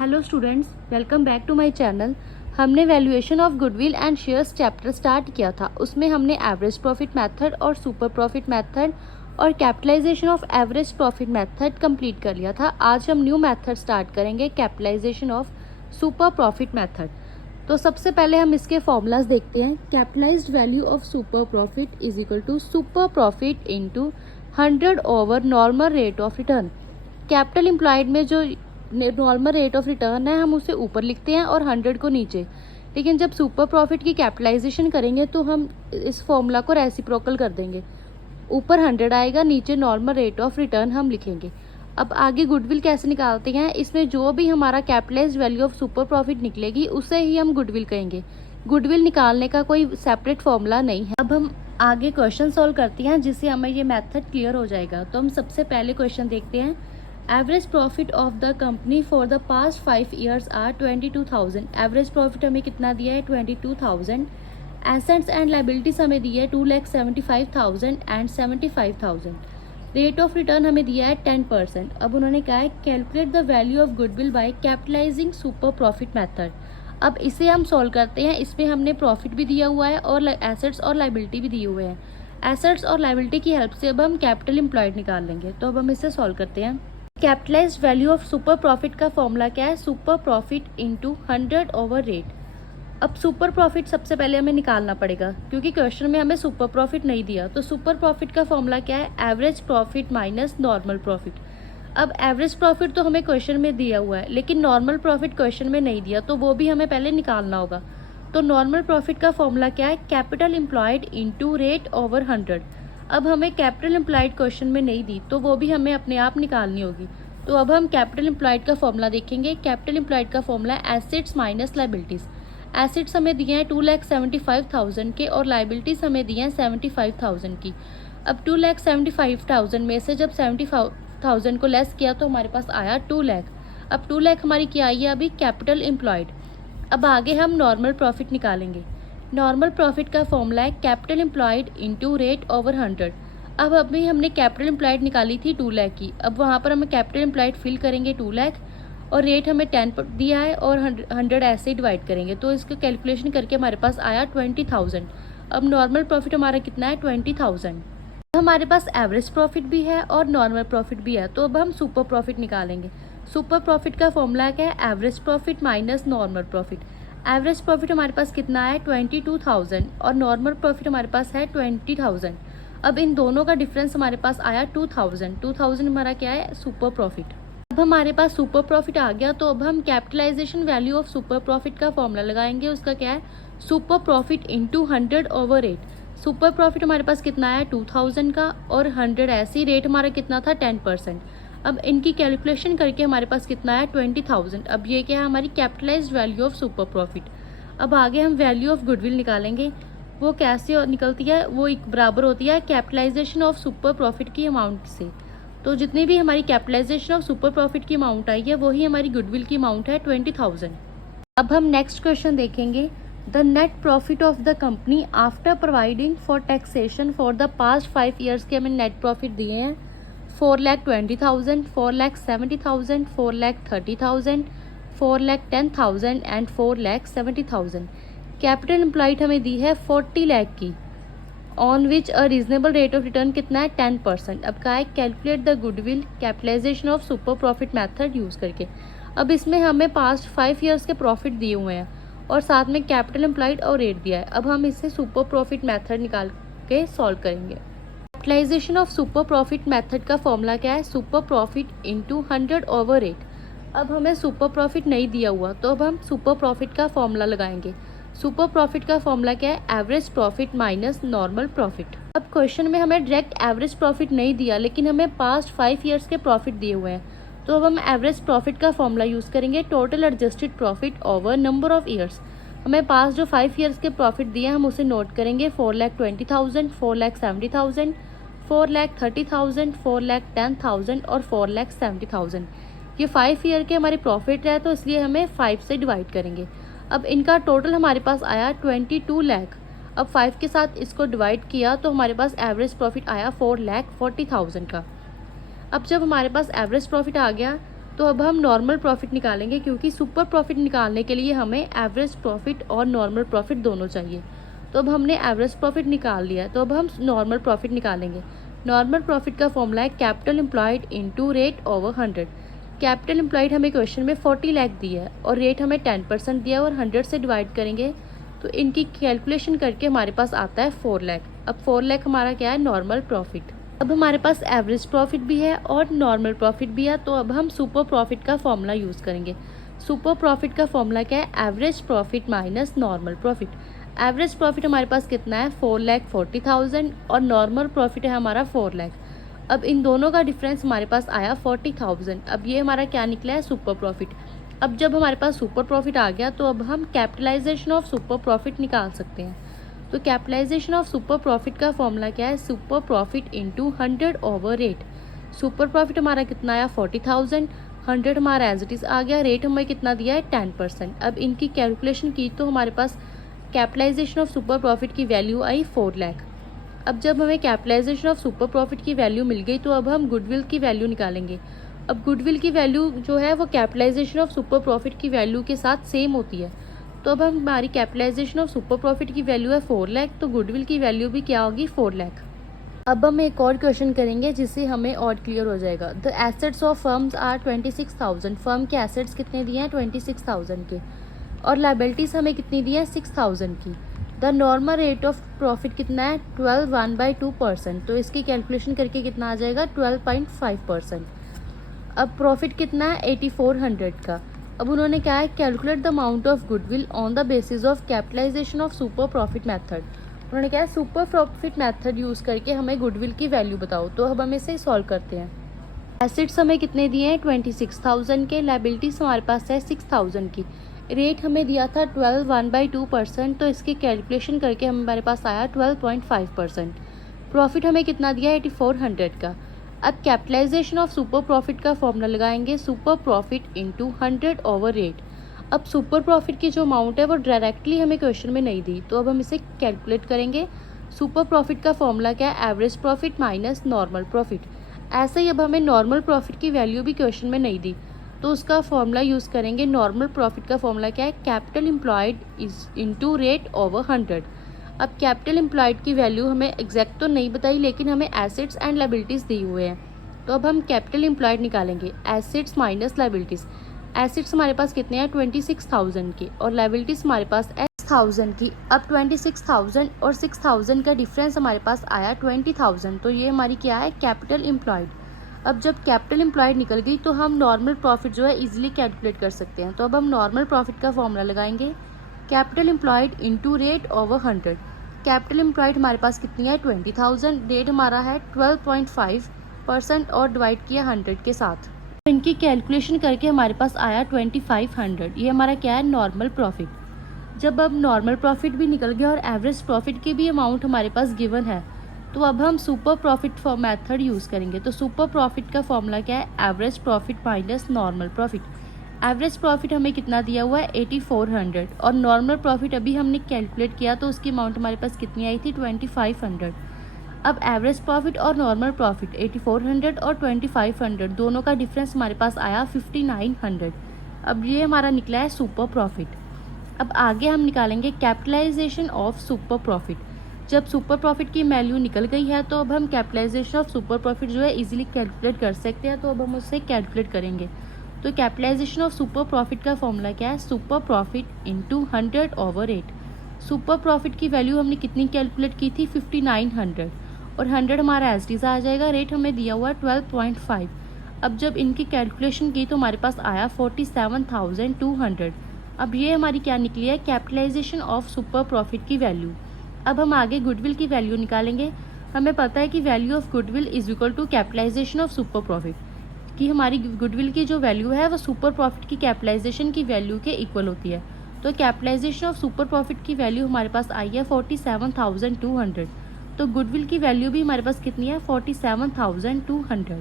Hello students, welcome back to my channel. हमने valuation of goodwill and shares chapter start किया था। उसमें हमने एवरेज प्रॉफिट मेथड और सुपर प्रॉफिट मेथड और capitalization of average profit method complete कर लिया था। आज हम न्यू मेथड स्टार्ट करेंगे, capitalisation of super profit method. तो सबसे पहले हम इसके फॉर्मूलाज देखते हैं। Capitalized value of super profit is equal to super profit into 100 over normal rate of return. Capital employed में जो नॉर्मल रेट ऑफ रिटर्न है हम उसे ऊपर लिखते हैं और 100 को नीचे। लेकिन जब सुपर प्रॉफिट की कैपिटलाइजेशन करेंगे तो हम इस फॉर्मूला को रेसिप्रोकल कर देंगे। ऊपर 100 आएगा, नीचे नॉर्मल रेट ऑफ रिटर्न हम लिखेंगे। अब आगे गुडविल कैसे निकालते हैं, इसमें जो भी हमारा capitalised value of super profit निकलेगी उसे ही हम गुडविल कहेंगे। गुडविल निकालने का कोई सेपरेट फॉर्मूला नहीं है। अब हम आगे क्वेश्चन सॉल्व करते हैं जिससे हमें ये मेथड क्लियर हो जाएगा। तो हम सबसे पहले क्वेश्चन देखते हैं। Average profit of the company for the past 5 years are 22,000। Average profit हमें कितना दिया है, 22,000। एसेट्स एंड लाइबिलिटीज हमें दी है 2,75,000 एंड 75,000। रेट ऑफ रिटर्न हमें दिया है 10%। अब उन्होंने कहा है calculate the value of goodwill by capitalising super profit method. अब इसे हम सॉल्व करते हैं। इसमें हमने प्रॉफिट भी दिया हुआ है और एसेट्स और लाइबिलिटी भी दिए हुए हैं। एसेट्स और लाइबिलिटी की हेल्प से अब हम कैपिटल एम्प्लॉयड निकाल लेंगे। तो अब हम इसे सॉल्व करते हैं। Capitalized value of super profit का फॉर्मूला क्या है, super profit into 100 over rate. अब सुपर प्रॉफिट सबसे पहले हमें निकालना पड़ेगा क्योंकि क्वेश्चन में हमें सुपर प्रॉफिट नहीं दिया। तो सुपर प्रॉफिट का फॉर्मूला क्या है, average profit minus normal profit. अब एवरेज प्रॉफिट तो हमें क्वेश्चन में दिया हुआ है लेकिन नॉर्मल प्रॉफिट क्वेश्चन में नहीं दिया, तो वो भी हमें पहले निकालना होगा। तो नॉर्मल प्रॉफिट का फॉर्मूला क्या है, capital employed into rate over 100। अब हमें कैपिटल एम्प्लॉयड क्वेश्चन में नहीं दी तो वो भी हमें अपने आप निकालनी होगी। तो अब हम कैपिटल एम्प्लॉयड का फॉर्मूला देखेंगे। कैपिटल एम्प्लॉयड का फॉर्मूला है एसेट्स माइनस लाइबिलिटीज़। एसेट्स हमें दिए हैं 2,75,000 के और लाइबिलिटीज़ हमें दी हैं 75,000 की। अब 2,75,000 में से जब 75,000 को लेस किया तो हमारे पास आया 2 लाख। अब 2 लाख हमारी क्या आई है अभी, कैपिटल एम्प्लॉयड। अब आगे हम नॉर्मल प्रॉफिट निकालेंगे। नॉर्मल प्रॉफिट का फॉर्मूला है capital employed into rate over 100। अब अभी हमने कैपिटल एम्प्लॉयड निकाली थी 2 लाख की। अब वहाँ पर हम कैपिटल एम्प्लॉयड फिल करेंगे 2 लाख और रेट हमें 10 दिया है और 100 ऐसे ही डिवाइड करेंगे। तो इसको कैलकुलेशन करके हमारे पास आया 20,000। अब नॉर्मल प्रॉफिट हमारा कितना है, 20,000। हमारे पास एवरेज प्रॉफिट भी है और नॉर्मल प्रॉफिट भी है। तो अब हम सुपर प्रॉफिट निकालेंगे। सुपर प्रॉफिट का फॉर्मूला क्या है, average profit minus normal profit. Average profit हमारे पास कितना है, 22,000 और नॉर्मल प्रॉफिट हमारे पास है 20,000। अब इन दोनों का डिफरेंस हमारे पास आया 2,000। 2,000 हमारा क्या है, सुपर प्रॉफिट। अब हमारे पास सुपर प्रॉफिट आ गया तो अब हम capitalisation value of super profit का फॉर्मूला लगाएंगे। उसका क्या है, super profit into 100 over rate. Super profit हमारे पास कितना है, 2,000 का और 100 ऐसी, रेट हमारा कितना था, 10%। अब इनकी कैलकुलेशन करके हमारे पास कितना है, 20,000। अब ये क्या है, हमारी capitalised value of super profit. अब आगे हम वैल्यू ऑफ गुडविल निकालेंगे। वो कैसे निकलती है, वो एक बराबर होती है कैपिटलाइजेशन ऑफ सुपर प्रॉफिट की अमाउंट से। तो जितनी भी हमारी कैपिटलाइजेशन ऑफ सुपर प्रॉफिट की अमाउंट आई है वही हमारी गुडविल की अमाउंट है 20,000। अब हम नेक्स्ट क्वेश्चन देखेंगे। The net profit of the company after providing for taxation for the past 5 years के हमें नेट प्रॉफिट दिए हैं 4,20,000, 4,70,000, 4,30,000, 4,10,000 एंड 4,70,000। कैपिटल एम्प्लॉयड हमें दी है 40 लाख की, on which a reasonable rate of return कितना है, 10%। अब कहा है calculate the goodwill capitalisation of super profit method use करके। अब इसमें हमें पास्ट 5 ईयर्स के प्रॉफिट दिए हुए हैं और साथ में कैपिटल एम्प्लॉयड और रेट दिया है। अब हम इसे सुपर प्रॉफिट मेथड निकाल के सॉल्व करेंगे। Capitalisation of super profit method का फॉर्मूला क्या है, super profit into 100 over rate. अब हमें सुपर प्रॉफिट नहीं दिया हुआ तो अब हम सुपर प्रॉफिट का फॉर्मूला लगाएंगे। सुपर प्रॉफिट का फॉर्मूला क्या है, average profit minus normal profit. अब क्वेश्चन में हमें डायरेक्ट एवरेज प्रॉफिट नहीं दिया लेकिन हमें पास्ट 5 ईयर्स के प्रॉफिट दिए हुए हैं। तो अब हम एवरेज प्रॉफिट का फॉर्मूला यूज़ करेंगे, total adjusted profit over number of years. हमें पास्ट जो 5 ईयर्स के प्रॉफिट दिए हम उसे नोट करेंगे, 4,20,000, 4,70,000, 4,30,000, 4,10,000 और 4,70,000। ये 5 ईयर के हमारे प्रॉफिट है तो इसलिए हमें 5 से डिवाइड करेंगे। अब इनका टोटल हमारे पास आया 22 लाख। अब 5 के साथ इसको डिवाइड किया तो हमारे पास एवरेज प्रॉफिट आया 4,40,000 का। अब जब हमारे पास एवरेज प्रॉफिट आ गया तो अब हम नॉर्मल प्रॉफिट निकालेंगे, क्योंकि सुपर प्रॉफिट निकालने के लिए हमें एवरेज प्रॉफिट और नॉर्मल प्रॉफिट दोनों चाहिए। तो अब हमने एवरेज प्रॉफिट निकाल लिया, तो अब हम नॉर्मल प्रॉफिट निकालेंगे। नॉर्मल प्रॉफिट का फॉर्मूला है capital employed into rate over 100। Capital employed हमें क्वेश्चन में 40 लाख दिया है और रेट हमें 10% दिया है, और 100 से डिवाइड करेंगे तो इनकी कैलकुलेशन करके हमारे पास आता है 4 लाख। अब 4 लाख हमारा क्या है, नॉर्मल प्रॉफिट। अब हमारे पास एवरेज प्रॉफिट भी है और नॉर्मल प्रॉफिट भी है, तो अब हम सुपर प्रॉफिट का फॉर्मूला यूज़ करेंगे। सुपर प्रॉफिट का फॉर्मूला क्या है, average profit minus normal profit. Average profit हमारे पास कितना है, 4,40,000 और नॉर्मल प्रॉफिट है हमारा 4 लाख। अब इन दोनों का डिफरेंस हमारे पास आया 40,000। अब ये हमारा क्या निकला है, सुपर प्रॉफिट। अब जब हमारे पास सुपर प्रॉफिट आ गया तो अब हम कैपिटलाइजेशन ऑफ सुपर प्रॉफिट निकाल सकते हैं। तो कैपिटलाइजेशन ऑफ सुपर प्रॉफिट का फॉर्मूला क्या है, super profit into 100 over rate. Super profit हमारा कितना आया, 40,000। 100 हमारा एज इट इज़ आ गया, रेट हमें कितना दिया है, 10%। अब इनकी कैलकुलेशन की तो हमारे पास कैपिटलाइजेशन ऑफ सुपर प्रॉफिट की वैल्यू आई 4 लाख। अब जब हमें कैपिटलाइजेशन ऑफ सुपर प्रॉफिट की वैल्यू मिल गई तो अब हम गुडविल की वैल्यू निकालेंगे। अब गुडविल की वैल्यू जो है वो कैपिटलाइजेशन ऑफ सुपर प्रॉफिट की वैल्यू के साथ सेम होती है। तो अब हमारी कैपिटलाइजेशन ऑफ सुपर प्रॉफिट की वैल्यू है 4 लाख, तो गुडविल की वैल्यू भी क्या होगी, 4 लाख। अब हम एक और क्वेश्चन करेंगे जिससे हमें और क्लियर हो जाएगा। The assets of firms are 26,000। Firm के एसेट्स कितने दिए हैं, 26,000 के, और लाइबिलिटीज़ हमें कितनी दी है, 6,000 की। The normal rate of profit कितना है, 12/1/2%। तो इसकी कैलकुलेशन करके कितना आ जाएगा, 12.5%। अब प्रॉफिट कितना है, 8400 का। अब उन्होंने क्या है, calculate the amount of goodwill on the basis of capitalisation of super profit method. उन्होंने क्या है, सुपर प्रॉफिट मेथड यूज़ करके हमें गुडविल की वैल्यू बताओ। तो अब हम इसे सॉल्व करते हैं। एसेट्स हमें कितने दिए हैं, 26,000 के। लाइबिलिटीज़ हमारे पास है 6,000 की। रेट हमें दिया था 12/1/2%, तो इसकी कैलकुलेशन करके हमारे पास आया 12.5%। प्रॉफिट हमें कितना दिया, 8400 का। अब कैपिटलाइजेशन ऑफ सुपर प्रॉफिट का फॉर्मूला लगाएंगे, super profit into 100 over rate. अब सुपर प्रॉफिट की जो अमाउंट है वो डायरेक्टली हमें क्वेश्चन में नहीं दी, तो अब हम इसे कैलकुलेट करेंगे। सुपर प्रॉफिट का फॉर्मूला क्या है, average profit minus normal profit. ऐसे ही अब हमें नॉर्मल प्रॉफिट की वैल्यू भी क्वेश्चन में नहीं दी, तो उसका फॉर्मूला यूज़ करेंगे। नॉर्मल प्रॉफिट का फॉर्मूला क्या है, capital employed is into rate over 100। अब कैपिटल एम्प्लॉयड की वैल्यू हमें एग्जैक्ट तो नहीं बताई, लेकिन हमें एसेट्स एंड लाइबिलिटीज़ दी हुए हैं, तो अब हम कैपिटल एम्प्लॉयड निकालेंगे। Assets minus liabilities. एसेट्स हमारे पास कितने हैं, 26,000 के, और लाइबिलिटीज़ हमारे पास 6,000 की। अब 26,000 और 6,000 का डिफरेंस हमारे पास आया 20,000, तो ये हमारी क्या है, कैपिटल एम्प्लॉयड। अब जब कैपिटल एम्प्लॉयड निकल गई तो हम नॉर्मल प्रॉफिट जो है इजीली कैलकुलेट कर सकते हैं। तो अब हम नॉर्मल प्रॉफिट का फॉर्मूला लगाएंगे, capital employed into rate over 100। Capital employed हमारे पास कितनी है, 20,000। रेट हमारा है 12.5% और डिवाइड किया 100 के साथ। तो इनकी कैलकुलेशन करके हमारे पास आया 2500। ये हमारा क्या है, नॉर्मल प्रॉफिट। जब अब नॉर्मल प्रॉफिट भी निकल गया और एवरेज प्रॉफिट की भी अमाउंट हमारे पास गिवन है, तो अब हम सुपर प्रॉफिट मेथड यूज़ करेंगे। तो सुपर प्रॉफिट का फॉर्मूला क्या है, average profit minus normal profit. Average profit हमें कितना दिया हुआ है, 8400, और नॉर्मल प्रॉफिट अभी हमने कैलकुलेट किया तो उसकी अमाउंट हमारे पास कितनी आई थी, 2500। अब एवरेज प्रॉफिट और नॉर्मल प्रॉफिट 8400 और 2500 दोनों का डिफरेंस हमारे पास आया 5900। अब ये हमारा निकला है सुपर प्रॉफिट। अब आगे हम निकालेंगे कैपिटलाइजेशन ऑफ सुपर प्रॉफिट। जब सुपर प्रॉफिट की वैल्यू निकल गई है तो अब हम कैपिटलाइजेशन ऑफ सुपर प्रॉफिट जो है इजीली कैलकुलेट कर सकते हैं, तो अब हम उससे कैलकुलेट करेंगे। तो कैपिटलाइजेशन ऑफ सुपर प्रॉफिट का फॉर्मूला क्या है, super profit into 100 over 8। Super profit की वैल्यू हमने कितनी कैलकुलेट की थी, 5900, और 100 हमारा एज इट आ जाएगा। रेट हमें दिया हुआ 12.5। अब जब इनकी कैलकुलेशन की तो हमारे पास आया 47,200। अब ये हमारी क्या निकली है, कैपिटलाइजेशन ऑफ सुपर प्रॉफिट की वैल्यू। अब हम आगे गुडविल की वैल्यू निकालेंगे। हमें पता है कि value of goodwill is equal to capitalisation of super profit, कि हमारी गुडविल की जो वैल्यू है वो सुपर प्रॉफिट की कैपिटलाइजेशन की वैल्यू के इक्वल होती है। तो कैपिटलाइजेशन ऑफ सुपर प्रॉफिट की वैल्यू हमारे पास आई है 47,200। तो गुडविल की वैल्यू भी हमारे पास कितनी है, 47,200।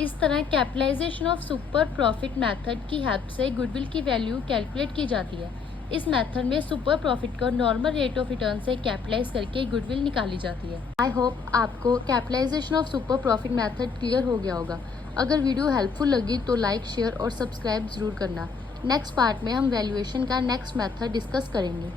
इस तरह capitalization of super profit method की हेल्प से गुडविल की वैल्यू कैलकुलेट की जाती है। इस मेथड में सुपर प्रॉफिट को नॉर्मल रेट ऑफ रिटर्न से कैपिटलाइज करके गुडविल निकाली जाती है। आई होप आपको capitalization of super profit method clear हो गया होगा। अगर वीडियो हेल्पफुल लगी तो लाइक, शेयर और सब्सक्राइब ज़रूर करना। नेक्स्ट पार्ट में हम वैल्यूएशन का नेक्स्ट मेथड डिस्कस करेंगे।